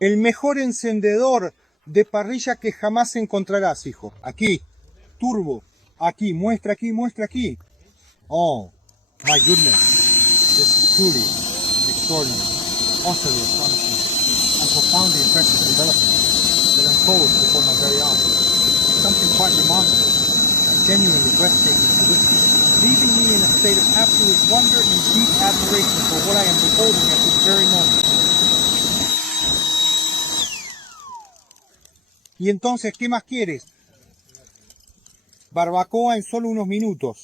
El mejor encendedor de parrilla que jamás encontrarás, hijo. Aquí, turbo. Aquí, muestra aquí, muestra aquí. Oh, my goodness. This is truly extraordinary, utterly astonishing, and profoundly impressive development that unfolds before my very eyes. Something quite remarkable and genuinely breathtaking to witness, leaving me in a state of absolute wonder and deep admiration for what I am beholding at this very moment. Y entonces, ¿qué más quieres? Barbacoa en solo unos minutos.